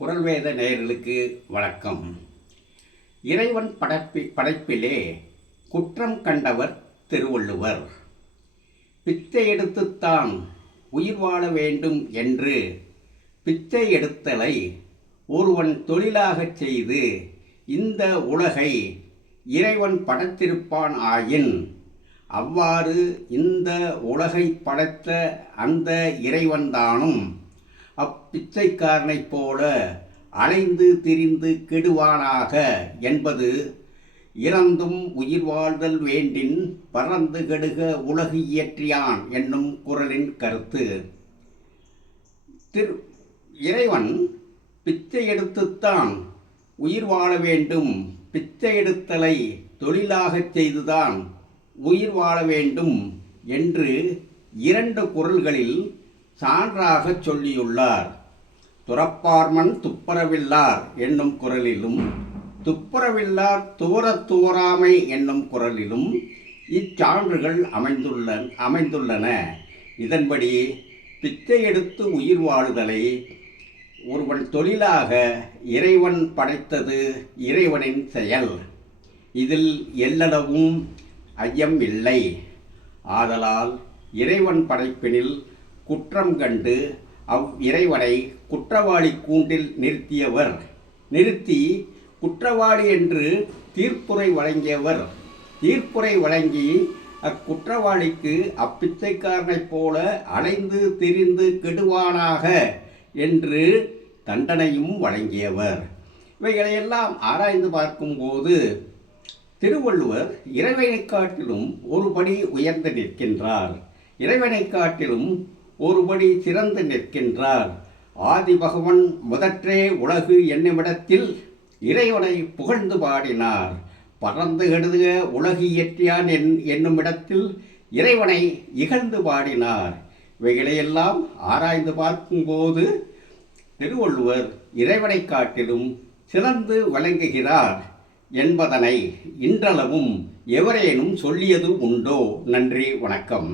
குரல் வேத நேயர்களுக்கு வணக்கம். இறைவன் படைப்பிலே குற்றம் கண்டவர் திருவள்ளுவர். பிச்சை எடுத்துத்தான் உயிர் வாழ வேண்டும் என்று பிச்சை எடுத்தலை ஒருவன் தொழிலாகச் செய்து இந்த உலகை இறைவன் படைத்திருப்பான் ஆயின், அவ்வாறு இந்த உலகை படைத்த அந்த இறைவன்தானும் அப்பிச்சைக்காரனைப் போல அலைந்து திரிந்து கெடுவானாக என்பது இறந்தும் உயிர் வாழ்தல் வேண்டின் பறந்து கெடுக உலகு இயற்றியான் என்னும் குறளின் கருத்து. இறைவன் பிச்சை எடுத்துத்தான் உயிர் வாழ வேண்டும், பிச்சை எடுத்தலை தொழிலாகச் செய்துதான் உயிர் வாழ வேண்டும் என்று 2 குறள்களில் சான்றாக சொல்லியுள்ளார். துறப்பார்மன் துப்பரவில்லார் என்னும் குறளிலும், துப்பரவில்லார் துவரத் துவராமை என்னும் குறளிலும் இச்சான்றுகள் அமைந்துள்ளன. இதன்படி பிச்சை எடுத்து உயிர் வாழுதலை ஒருவன் தொழிலாக இறைவன் படைத்தது இறைவனின் செயல். இதில் எல்லளவும் ஐயம் இல்லை. ஆதலால் இறைவன் படைப்பினில் குற்றம் கண்டு இறைவனை குற்றவாளி கூண்டில் நிறுத்தி குற்றவாளி என்று தீர்ப்புரை வழங்கியவர். தீர்ப்புரை வழங்கி அக்குற்றவாளிக்கு அப்பிச்சைக்காரனைப் போல அலைந்து திரிந்து கெடுவானாக என்று தண்டனையும் வழங்கியவர். இவைகளையெல்லாம் ஆராய்ந்து பார்க்கும்போது திருவள்ளுவர் இறைவனை காட்டிலும் ஒருபடி உயர்ந்து நிற்கின்றார். இறைவனை காட்டிலும் ஒருபடி சிறந்து நிற்கின்றார். ஆதி பகவன் முதற்றே உலகு என்னுமிடத்தில் இறைவனை புகழ்ந்து பாடினார். பறந்து கெடுக உலகு இயற்றியான் என்னுமிடத்தில் இறைவனை இகழ்ந்து பாடினார். இவைகளையெல்லாம் ஆராய்ந்து பார்க்கும்போது திருவள்ளுவர் இறைவனை காட்டிலும் சிறந்து விளங்குகிறார் என்பதனை இன்றளவும் எவரேனும் சொல்லியது உண்டோ? நன்றி, வணக்கம்.